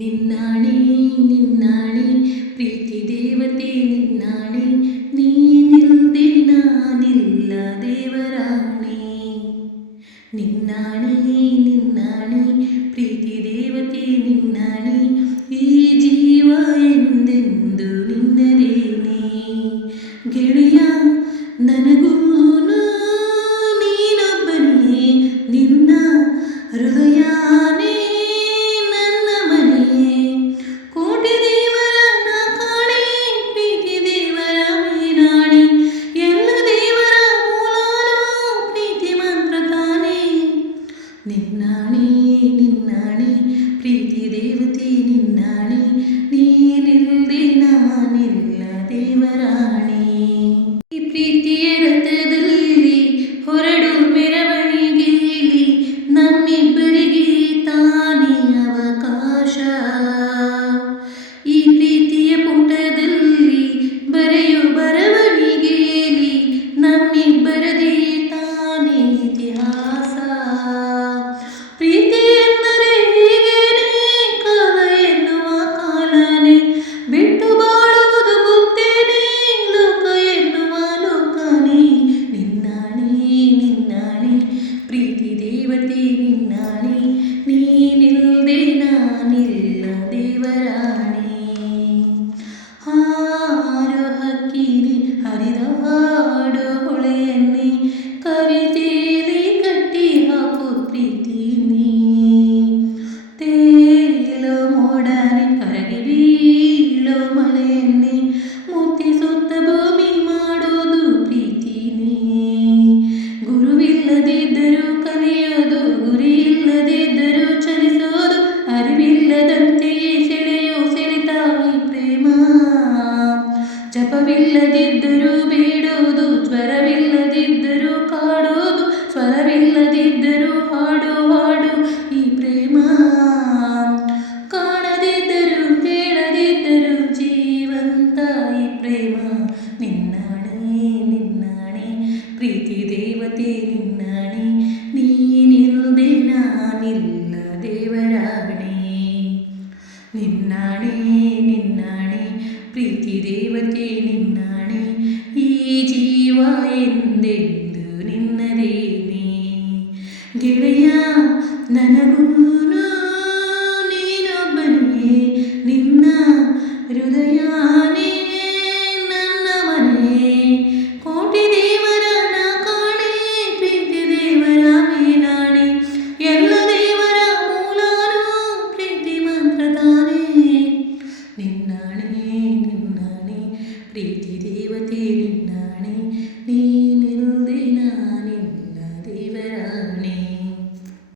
നിന്നാണി നിന്നാണി പ്രീതി ദൈവത്തെ നിന്നാണി നീ നിന്ദിൽ നാനില്ല ദേവരാണി നിന്നാണി നിന്നാണി പ്രീതി ദൈവത്തെ നിന്നാണി ಸ್ವರವಿಲ್ಲದಿದ್ದರೂ ಬೇಡೋದು ಜ್ವರವಿಲ್ಲದಿದ್ದರೂ ಕಾಡುವುದು ಸ್ವರವಿಲ್ಲದಿದ್ದರೂ ಹಾಡು ಹಾಡು ಈ ಪ್ರೇಮ ಕಾಣದಿದ್ದರೂ ಕೇಳದಿದ್ದರೂ ಜೀವಂತ ಈ ಪ್ರೇಮ ನಿನ್ನಾಣೆ ನಿನ್ನಾಣೆ ಪ್ರೀತಿ ದೇವತೆ ನಿನ್ನಾಣೆ ನೀನಿಲ್ಲದೆ ನಾನಿಲ್ಲ ದೇವರಾಣೆ ನಿನ್ನಾಣೆ ನಿನ್ನಾಣೆ ಪ್ರೀತಿ ದೇವತೆ ನನಗುನು ನೀನೊಬ್ಬನೇ ನಿನ್ನ ಹೃದಯನೇ ನನ್ನ ಮನೆ ಕೋಟಿ ದೇವರನ ಕಾಣೆ ಪ್ರೀತಿ ದೇವರ ಮೇಲಾಣೆ ಎಲ್ಲ ದೇವರ ಮೂಲಾನು ಪ್ರೀತಿ ಮಾತ್ರ ನಿನ್ನಾಣೆ ನಿನ್ನಾಣೆ ಪ್ರೀತಿ ದೇವತೆ